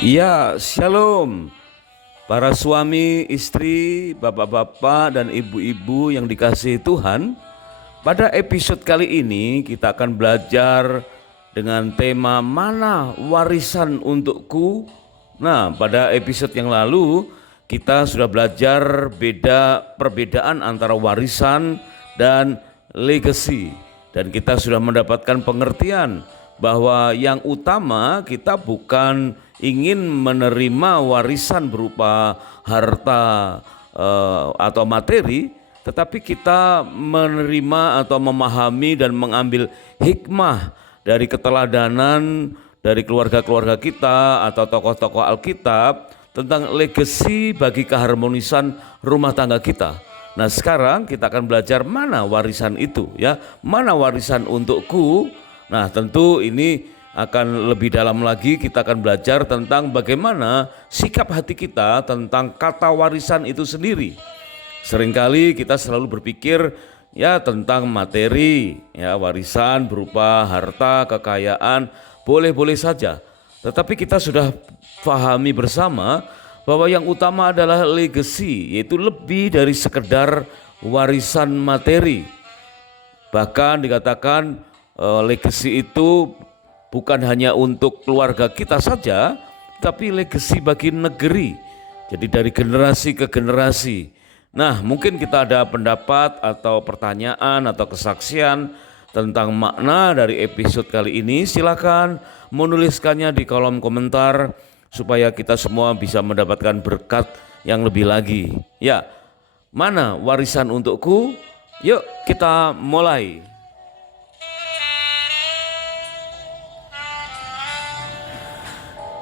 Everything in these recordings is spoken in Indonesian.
Ya, shalom. Para suami, istri, bapak-bapak, dan ibu-ibu yang dikasihi Tuhan. Pada episode kali ini kita akan belajar dengan tema mana warisan untukku. Nah, pada episode yang lalu kita sudah belajar perbedaan antara warisan dan legacy. Dan kita sudah mendapatkan pengertian bahwa yang utama kita bukan ingin menerima warisan berupa harta atau materi, tetapi kita menerima atau memahami dan mengambil hikmah dari keteladanan dari keluarga-keluarga kita atau tokoh-tokoh Alkitab tentang legacy bagi keharmonisan rumah tangga kita. Nah, sekarang kita akan belajar mana warisan itu, ya. Mana warisan untukku? Nah, tentu ini akan lebih dalam lagi, kita akan belajar tentang bagaimana sikap hati kita tentang kata warisan itu sendiri. Seringkali kita selalu berpikir ya tentang materi, ya warisan berupa harta, kekayaan, boleh-boleh saja. Tetapi kita sudah pahami bersama bahwa yang utama adalah legacy, yaitu lebih dari sekedar warisan materi. Bahkan dikatakan legacy itu bukan hanya untuk keluarga kita saja, tapi legacy bagi negeri. Jadi dari generasi ke generasi. Nah, mungkin kita ada pendapat atau pertanyaan atau kesaksian tentang makna dari episode kali ini. Silakan menuliskannya di kolom komentar supaya kita semua bisa mendapatkan berkat yang lebih lagi. Ya, mana warisan untukku? Yuk kita mulai.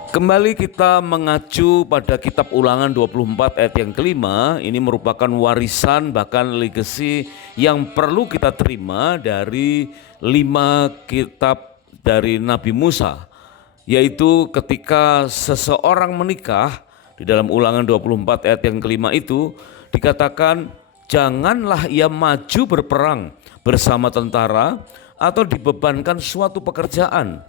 Kembali kita mengacu pada kitab Ulangan 24 ayat yang kelima. Ini merupakan warisan bahkan legacy yang perlu kita terima dari 5 kitab dari Nabi Musa. Yaitu ketika seseorang menikah, di dalam Ulangan 24 ayat yang kelima itu dikatakan, janganlah ia maju berperang bersama tentara atau dibebankan suatu pekerjaan.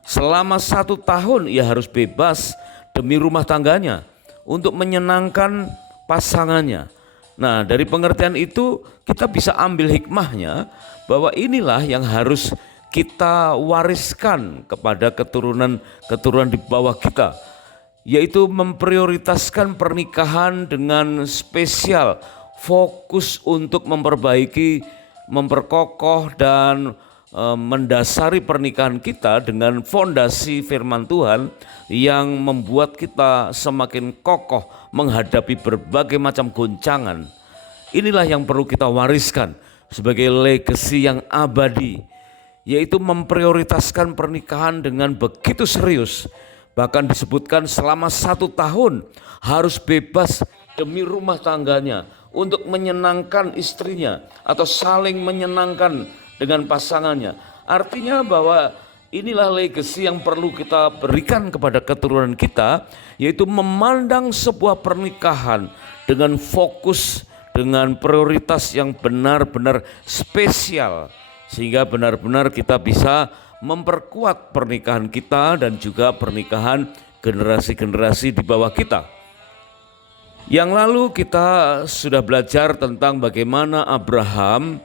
Selama 1 tahun ia harus bebas demi rumah tangganya untuk menyenangkan pasangannya. Nah, dari pengertian itu kita bisa ambil hikmahnya bahwa inilah yang harus kita wariskan kepada keturunan di bawah kita, yaitu memprioritaskan pernikahan dengan spesial fokus untuk memperbaiki, memperkokoh dan mendasari pernikahan kita dengan fondasi firman Tuhan yang membuat kita semakin kokoh menghadapi berbagai macam goncangan. Inilah yang perlu kita wariskan sebagai legacy yang abadi, yaitu memprioritaskan pernikahan dengan begitu serius. Bahkan disebutkan selama 1 tahun harus bebas demi rumah tangganya untuk menyenangkan istrinya atau saling menyenangkan dengan pasangannya. Artinya bahwa inilah legacy yang perlu kita berikan kepada keturunan kita, yaitu memandang sebuah pernikahan dengan fokus, dengan prioritas yang benar-benar spesial, sehingga benar-benar kita bisa memperkuat pernikahan kita dan juga pernikahan generasi-generasi di bawah kita. Yang lalu kita sudah belajar tentang bagaimana Abraham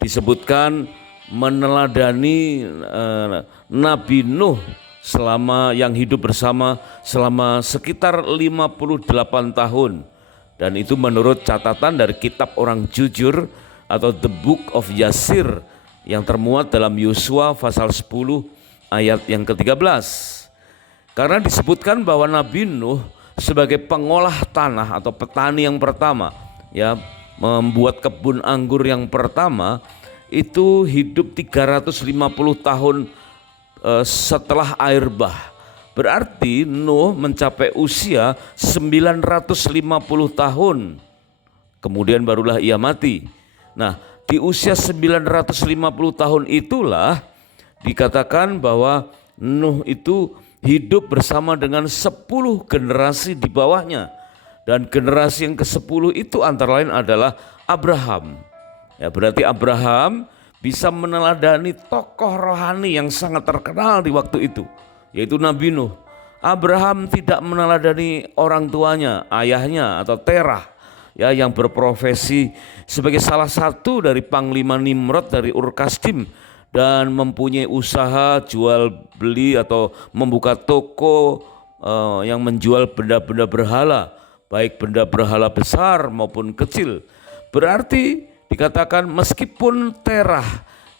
disebutkan meneladani Nabi Nuh yang hidup bersama selama sekitar 58 tahun. Dan itu menurut catatan dari kitab Orang Jujur atau The Book of Yasir yang termuat dalam Yosua pasal 10 ayat yang ke-13. Karena disebutkan bahwa Nabi Nuh sebagai pengolah tanah atau petani yang pertama, ya, membuat kebun anggur yang pertama, itu hidup 350 tahun setelah air bah. Berarti Nuh mencapai usia 950 tahun. Kemudian barulah ia mati. Nah, di usia 950 tahun itulah dikatakan bahwa Nuh itu hidup bersama dengan 10 generasi di bawahnya. Dan generasi yang ke-10 itu antara lain adalah Abraham. Ya, berarti Abraham bisa meneladani tokoh rohani yang sangat terkenal di waktu itu, yaitu Nabi Nuh. Abraham tidak meneladani orang tuanya, ayahnya atau Terah, ya, yang berprofesi sebagai salah satu dari panglima Nimrod dari Ur Kasdim dan mempunyai usaha jual beli atau membuka toko yang menjual benda-benda berhala, baik benda berhala besar maupun kecil. Berarti dikatakan meskipun Terah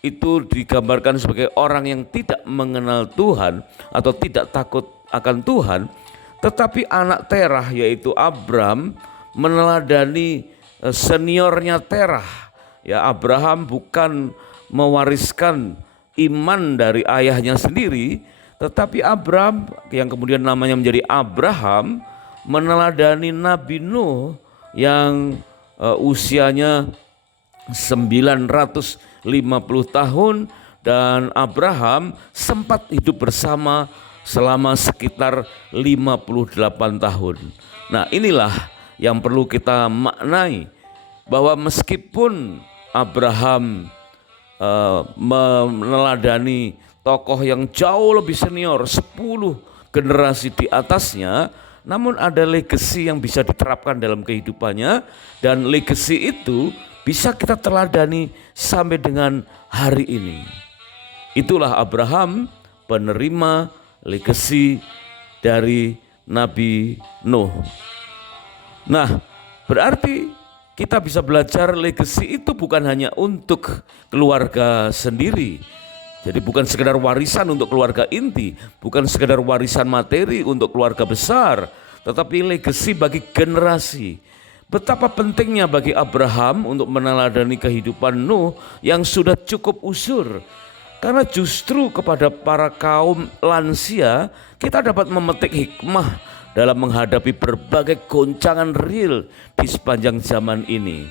itu digambarkan sebagai orang yang tidak mengenal Tuhan atau tidak takut akan Tuhan, tetapi anak Terah yaitu Abram meneladani seniornya Terah. Ya, Abraham bukan mewariskan iman dari ayahnya sendiri, tetapi Abram yang kemudian namanya menjadi Abraham meneladani Nabi Nuh yang usianya 950 tahun, dan Abraham sempat hidup bersama selama sekitar 58 tahun. Nah, inilah yang perlu kita maknai, bahwa meskipun Abraham meneladani tokoh yang jauh lebih senior, 10 generasi di atasnya, namun ada legacy yang bisa diterapkan dalam kehidupannya, dan legacy itu bisa kita teladani sampai dengan hari ini. Itulah Abraham, penerima legacy dari Nabi Nuh. Nah, berarti kita bisa belajar legacy itu bukan hanya untuk keluarga sendiri. Jadi bukan sekedar warisan untuk keluarga inti, bukan sekedar warisan materi untuk keluarga besar, tetapi legacy bagi generasi. Betapa pentingnya bagi Abraham untuk meneladani kehidupan Nuh yang sudah cukup usur. Karena justru kepada para kaum lansia kita dapat memetik hikmah dalam menghadapi berbagai goncangan real di sepanjang zaman ini.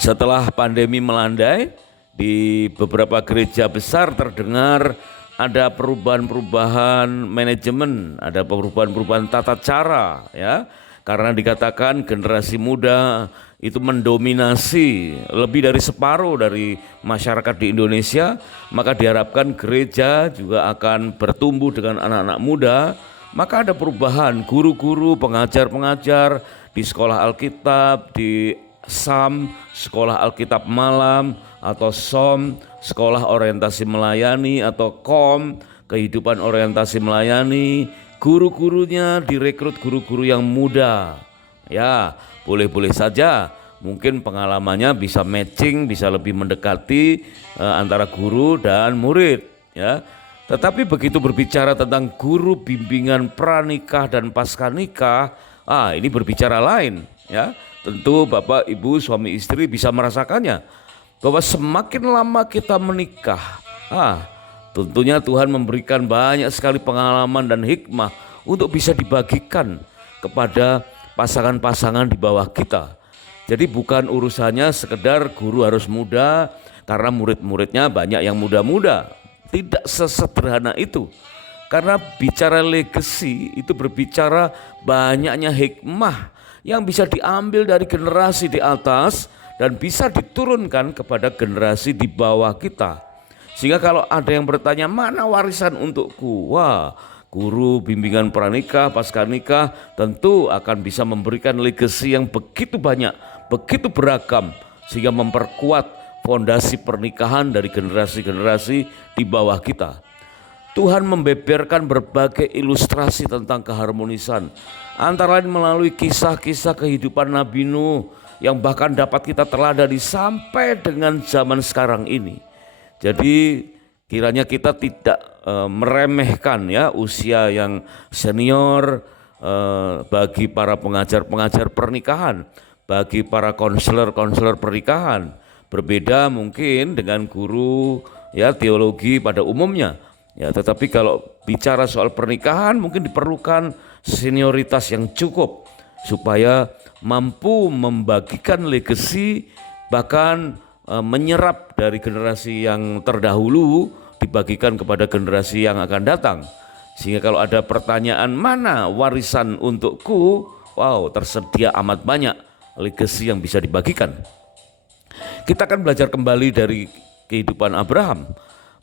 Setelah pandemi melandai, di beberapa gereja besar terdengar ada perubahan-perubahan manajemen, ada perubahan-perubahan tata cara, ya. Karena dikatakan generasi muda itu mendominasi lebih dari separuh dari masyarakat di Indonesia, maka diharapkan gereja juga akan bertumbuh dengan anak-anak muda. Maka ada perubahan, guru-guru, pengajar-pengajar di sekolah Alkitab, di SAM, sekolah Alkitab malam, atau SOM, sekolah orientasi melayani, atau KOM, kehidupan orientasi melayani. Guru-gurunya direkrut guru-guru yang muda. Ya, boleh-boleh saja mungkin pengalamannya bisa matching, bisa lebih mendekati antara guru dan murid, ya. Tetapi begitu berbicara tentang guru bimbingan pranikah dan pascanikah, ini berbicara lain, ya. Tentu Bapak, Ibu, suami istri bisa merasakannya, bahwa semakin lama kita menikah, tentunya Tuhan memberikan banyak sekali pengalaman dan hikmah untuk bisa dibagikan kepada pasangan-pasangan di bawah kita. Jadi bukan urusannya sekedar guru harus muda karena murid-muridnya banyak yang muda-muda. Tidak sesederhana itu. Karena bicara legacy itu berbicara banyaknya hikmah yang bisa diambil dari generasi di atas dan bisa diturunkan kepada generasi di bawah kita. Sehingga kalau ada yang bertanya, mana warisan untukku? Wah, guru bimbingan pranikah, pascanikah tentu akan bisa memberikan legacy yang begitu banyak, begitu beragam, sehingga memperkuat fondasi pernikahan dari generasi-generasi di bawah kita. Tuhan membeberkan berbagai ilustrasi tentang keharmonisan, antara lain melalui kisah-kisah kehidupan Nabi Nuh yang bahkan dapat kita teladani sampai dengan zaman sekarang ini. Jadi kiranya kita tidak meremehkan, ya, usia yang senior bagi para pengajar-pengajar pernikahan, bagi para konselor-konselor pernikahan. Berbeda mungkin dengan guru, ya, teologi pada umumnya. Ya, tetapi kalau bicara soal pernikahan mungkin diperlukan senioritas yang cukup supaya mampu membagikan legacy, bahkan menyerap dari generasi yang terdahulu dibagikan kepada generasi yang akan datang. Sehingga kalau ada pertanyaan mana warisan untukku, wow, tersedia amat banyak legacy yang bisa dibagikan. Kita akan belajar kembali dari kehidupan Abraham.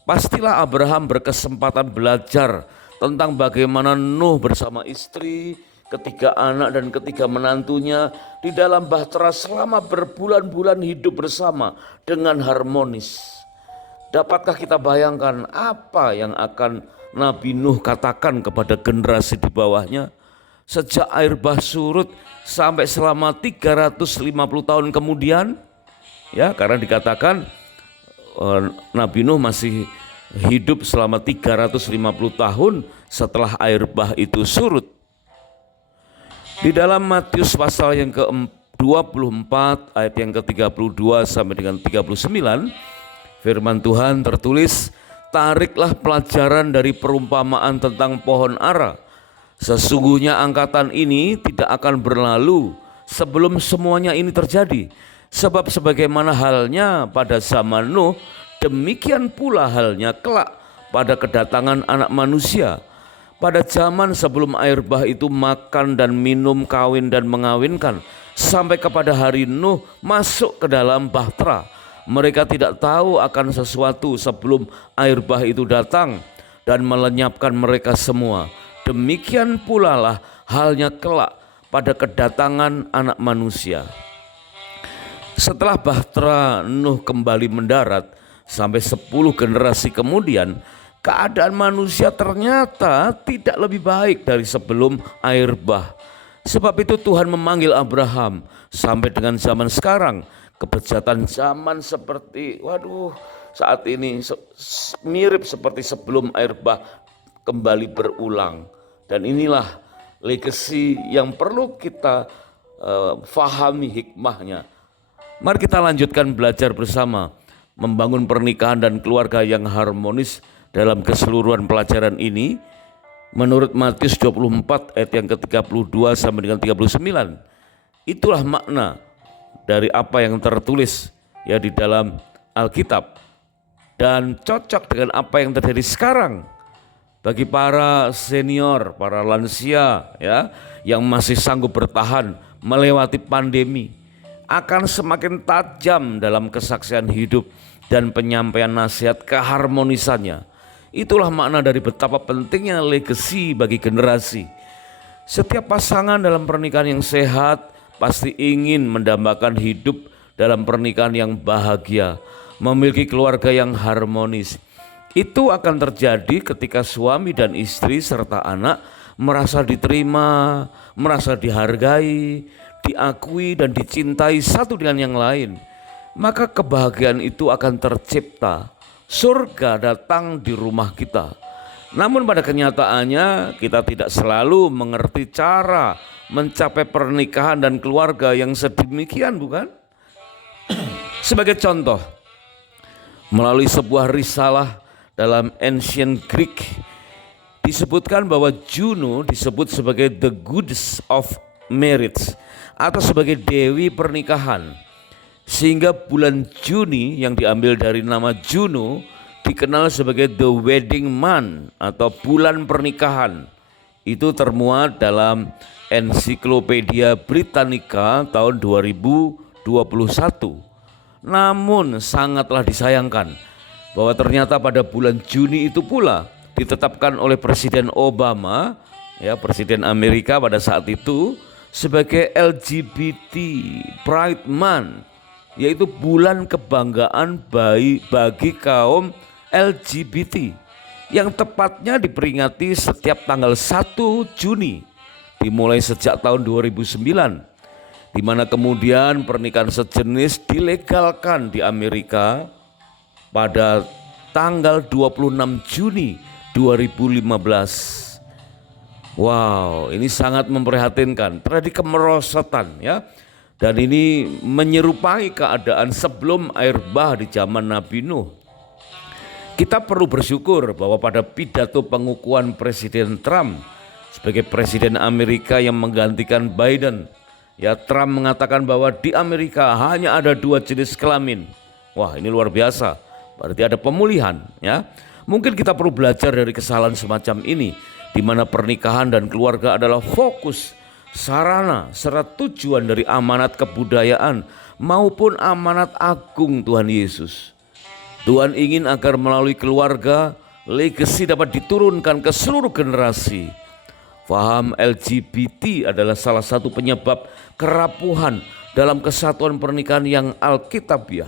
Pastilah Abraham berkesempatan belajar tentang bagaimana Nuh bersama istri, ketiga anak dan ketiga menantunya di dalam bahtera selama berbulan-bulan hidup bersama dengan harmonis. Dapatkah kita bayangkan apa yang akan Nabi Nuh katakan kepada generasi di bawahnya? Sejak air bah surut sampai selama 350 tahun kemudian, ya, karena dikatakan Nabi Nuh masih hidup selama 350 tahun setelah air bah itu surut. Di dalam Matius pasal yang ke-24 ayat yang ke-32 sampai dengan 39, firman Tuhan tertulis, "Tariklah pelajaran dari perumpamaan tentang pohon ara. Sesungguhnya angkatan ini tidak akan berlalu sebelum semuanya ini terjadi. Sebab sebagaimana halnya pada zaman Nuh, demikian pula halnya kelak pada kedatangan Anak Manusia. Pada zaman sebelum air bah itu makan dan minum, kawin dan mengawinkan, sampai kepada hari Nuh masuk ke dalam bahtera. Mereka tidak tahu akan sesuatu sebelum air bah itu datang dan melenyapkan mereka semua. Demikian pula lah halnya kelak pada kedatangan Anak Manusia." Setelah bahtera Nuh kembali mendarat, sampai 10 generasi kemudian, keadaan manusia ternyata tidak lebih baik dari sebelum air bah. Sebab itu Tuhan memanggil Abraham. Sampai dengan zaman sekarang, kebejatan zaman seperti saat ini mirip seperti sebelum air bah kembali berulang. Dan inilah legacy yang perlu kita fahami hikmahnya. Mari kita lanjutkan belajar bersama membangun pernikahan dan keluarga yang harmonis dalam keseluruhan pelajaran ini menurut Matius 24 ayat yang ke-32 sampai dengan 39. Itulah makna dari apa yang tertulis ya di dalam Alkitab dan cocok dengan apa yang terjadi sekarang bagi para senior, para lansia ya yang masih sanggup bertahan melewati pandemi, akan semakin tajam dalam kesaksian hidup dan penyampaian nasihat keharmonisannya. Itulah makna dari betapa pentingnya legacy bagi generasi. Setiap pasangan dalam pernikahan yang sehat pasti ingin mendambakan hidup dalam pernikahan yang bahagia, memiliki keluarga yang harmonis. Itu akan terjadi ketika suami dan istri serta anak merasa diterima, merasa dihargai, diakui dan dicintai satu dengan yang lain. Maka kebahagiaan itu akan tercipta. Surga datang di rumah kita. Namun pada kenyataannya kita tidak selalu mengerti cara mencapai pernikahan dan keluarga yang sedemikian, bukan? Sebagai contoh, melalui sebuah risalah dalam Ancient Greek disebutkan bahwa Juno disebut sebagai the goddess of marriage atau sebagai dewi pernikahan. Sehingga bulan Juni yang diambil dari nama Juno dikenal sebagai the wedding month atau bulan pernikahan. Itu termuat dalam Ensiklopedia Britannica tahun 2021. Namun sangatlah disayangkan bahwa ternyata pada bulan Juni itu pula ditetapkan oleh Presiden Obama, ya Presiden Amerika pada saat itu, sebagai LGBT Pride Month, yaitu bulan kebanggaan bagi kaum LGBT yang tepatnya diperingati setiap tanggal 1 Juni dimulai sejak tahun 2009, di mana kemudian pernikahan sejenis dilegalkan di Amerika pada tanggal 26 Juni 2015. Wow, ini sangat memprihatinkan, terjadi kemerosotan ya. Dan ini menyerupai keadaan sebelum air bah di zaman Nabi Nuh. Kita perlu bersyukur bahwa pada pidato pengukuhan Presiden Trump sebagai Presiden Amerika yang menggantikan Biden, ya Trump mengatakan bahwa di Amerika hanya ada 2 jenis kelamin. Wah, ini luar biasa. Berarti ada pemulihan ya. Mungkin kita perlu belajar dari kesalahan semacam ini, di mana pernikahan dan keluarga adalah fokus, sarana, serta tujuan dari amanat kebudayaan maupun amanat agung Tuhan Yesus. Tuhan ingin agar melalui keluarga Legacy dapat diturunkan ke seluruh generasi. Faham LGBT adalah salah satu penyebab kerapuhan dalam kesatuan pernikahan yang alkitabiah.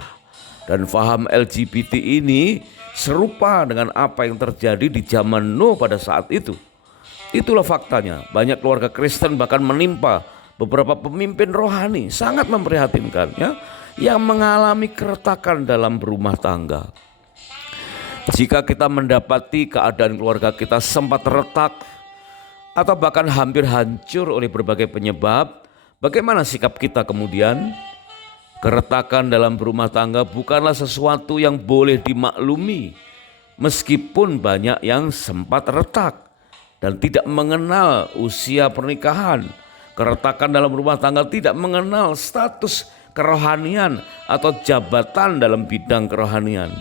Dan faham LGBT ini serupa dengan apa yang terjadi di zaman Nuh pada saat itu. Itulah faktanya, banyak keluarga Kristen bahkan menimpa beberapa pemimpin rohani, sangat memprihatinkan ya, yang mengalami keretakan dalam berumah tangga. Jika kita mendapati keadaan keluarga kita sempat retak atau bahkan hampir hancur oleh berbagai penyebab, bagaimana sikap kita kemudian? Keretakan dalam berumah tangga bukanlah sesuatu yang boleh dimaklumi, meskipun banyak yang sempat retak dan tidak mengenal usia pernikahan. Keretakan dalam rumah tangga tidak mengenal status kerohanian atau jabatan dalam bidang kerohanian.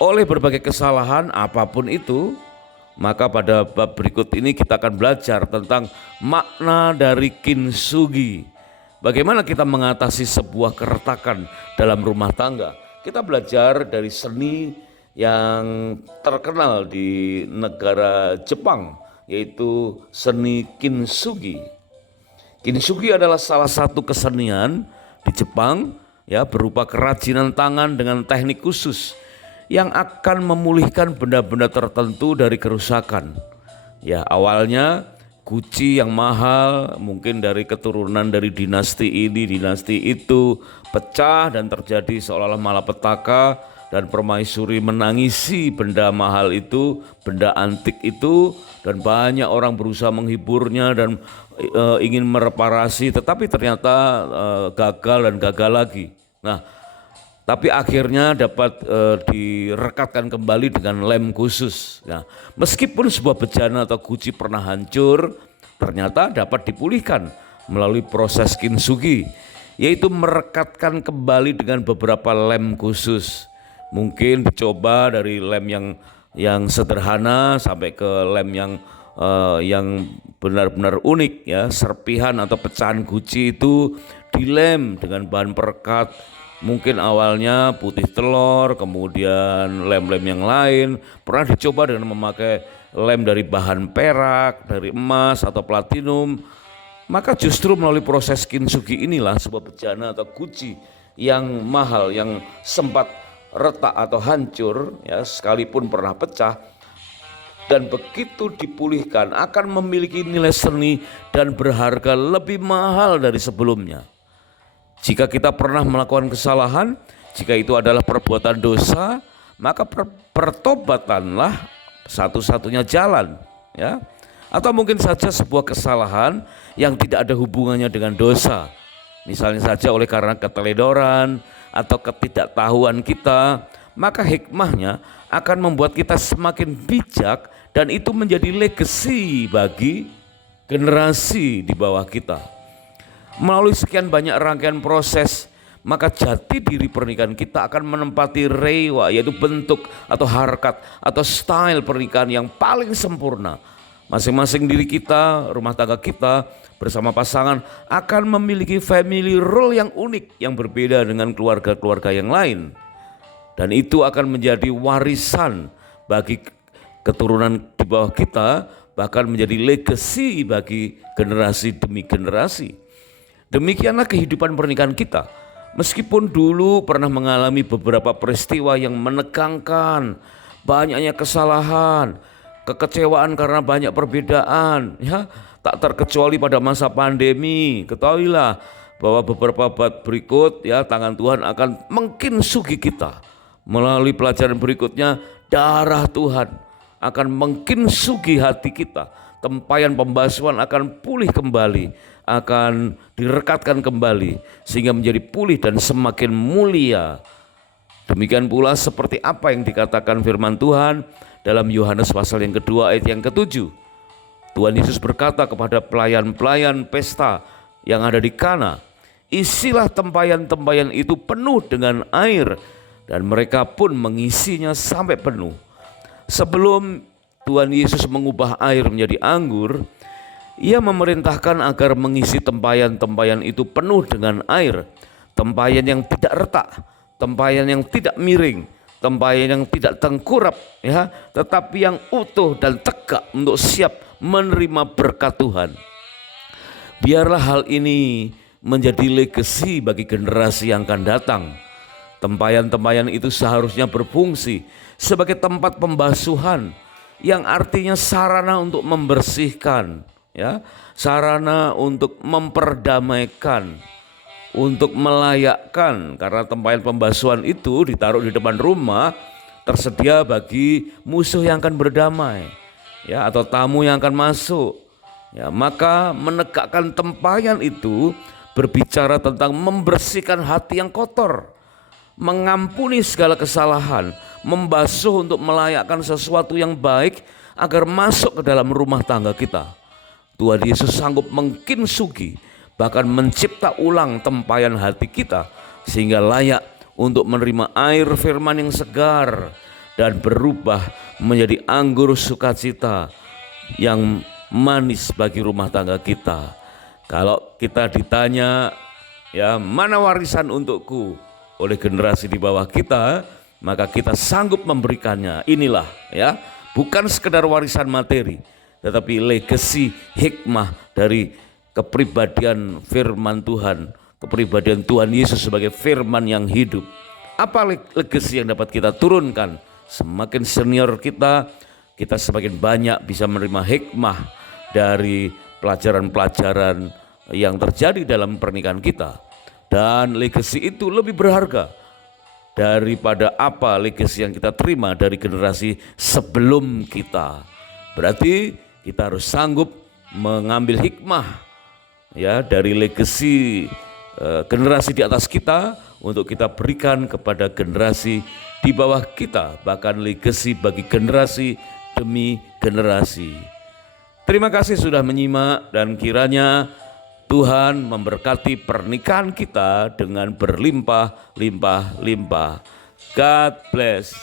Oleh berbagai kesalahan apapun itu, maka pada bab berikut ini kita akan belajar tentang makna dari kintsugi. Bagaimana kita mengatasi sebuah keretakan dalam rumah tangga. Kita belajar dari seni yang terkenal di negara Jepang, yaitu seni kintsugi. Kintsugi adalah salah satu kesenian di Jepang ya, berupa kerajinan tangan dengan teknik khusus yang akan memulihkan benda-benda tertentu dari kerusakan. Ya, awalnya guci yang mahal, mungkin dari keturunan dari dinasti ini, dinasti itu, pecah dan terjadi seolah-olah malapetaka, dan permaisuri menangisi benda mahal itu, benda antik itu, dan banyak orang berusaha menghiburnya dan ingin mereparasi, tetapi ternyata gagal dan gagal lagi. Nah, tapi akhirnya dapat direkatkan kembali dengan lem khusus. Nah, meskipun sebuah bejana atau guci pernah hancur, ternyata dapat dipulihkan melalui proses kintsugi, yaitu merekatkan kembali dengan beberapa lem khusus. Mungkin dicoba dari lem yang sederhana sampai ke lem yang benar-benar unik ya. Serpihan atau pecahan guci itu dilem dengan bahan perekat. Mungkin awalnya putih telur, kemudian lem-lem yang lain. Pernah dicoba dengan memakai lem dari bahan perak, dari emas atau platinum. Maka justru melalui proses kintsugi inilah sebuah bejana atau guci yang mahal, yang sempat retak atau hancur ya, sekalipun pernah pecah, dan begitu dipulihkan akan memiliki nilai seni dan berharga lebih mahal dari sebelumnya. Jika kita pernah melakukan kesalahan, jika itu adalah perbuatan dosa, maka pertobatanlah satu-satunya jalan ya. Atau mungkin saja sebuah kesalahan yang tidak ada hubungannya dengan dosa, misalnya saja oleh karena keteledoran atau ketidaktahuan kita, maka hikmahnya akan membuat kita semakin bijak, dan itu menjadi legacy bagi generasi di bawah kita. Melalui sekian banyak rangkaian proses, maka jati diri pernikahan kita akan menempati rewa, yaitu bentuk atau harkat atau style pernikahan yang paling sempurna. Masing-masing diri kita, rumah tangga kita bersama pasangan akan memiliki family role yang unik, yang berbeda dengan keluarga-keluarga yang lain. Dan itu akan menjadi warisan bagi keturunan di bawah kita, bahkan menjadi legacy bagi generasi demi generasi. Demikianlah kehidupan pernikahan kita. Meskipun dulu pernah mengalami beberapa peristiwa yang menegangkan, banyaknya kesalahan, kekecewaan karena banyak perbedaan, ya, tak terkecuali pada masa pandemi. Ketahuilah bahwa beberapa bab berikut ya, tangan Tuhan akan mengkintsugi kita. Melalui pelajaran berikutnya, darah Tuhan akan mengkintsugi hati kita. Tempayan pembasuhan akan pulih kembali, akan direkatkan kembali sehingga menjadi pulih dan semakin mulia. Demikian pula seperti apa yang dikatakan firman Tuhan dalam Yohanes pasal yang kedua ayat yang ke-7. Tuhan Yesus berkata kepada pelayan-pelayan pesta yang ada di Kana, isilah tempayan-tempayan itu penuh dengan air, dan mereka pun mengisinya sampai penuh. Sebelum Tuhan Yesus mengubah air menjadi anggur, Ia memerintahkan agar mengisi tempayan-tempayan itu penuh dengan air. Tempayan yang tidak retak, tempayan yang tidak miring, tempayan yang tidak tengkurap ya, tetapi yang utuh dan tegak untuk siap menerima berkat Tuhan. Biarlah hal ini menjadi legasi bagi generasi yang akan datang. Tempayan-tempayan itu seharusnya berfungsi sebagai tempat pembasuhan, yang artinya sarana untuk membersihkan, ya, sarana untuk memperdamaikan, untuk melayakkan, karena tempayan pembasuhan itu ditaruh di depan rumah, tersedia bagi musuh yang akan berdamai, ya, atau tamu yang akan masuk. Ya, maka menegakkan tempayan itu berbicara tentang membersihkan hati yang kotor, mengampuni segala kesalahan, membasuh untuk melayakkan sesuatu yang baik agar masuk ke dalam rumah tangga kita. Tuhan Yesus sanggup mengkinsugi, bahkan mencipta ulang tempayan hati kita sehingga layak untuk menerima air firman yang segar dan berubah menjadi anggur sukacita yang manis bagi rumah tangga kita. Kalau kita ditanya, ya, mana warisan untukku oleh generasi di bawah kita, maka kita sanggup memberikannya. Inilah, ya, bukan sekedar warisan materi, tetapi legasi hikmah dari kepribadian firman Tuhan, kepribadian Tuhan Yesus sebagai firman yang hidup. Apa legasi yang dapat kita turunkan? Semakin senior kita semakin banyak bisa menerima hikmah dari pelajaran-pelajaran yang terjadi dalam pernikahan kita. Dan legasi itu lebih berharga daripada apa legasi yang kita terima dari generasi sebelum kita. Berarti kita harus sanggup mengambil hikmah, ya, dari legasi generasi di atas kita untuk kita berikan kepada generasi di bawah kita, bahkan legasi bagi generasi demi generasi. Terima kasih sudah menyimak, dan kiranya Tuhan memberkati pernikahan kita dengan berlimpah-limpah-limpah. God bless.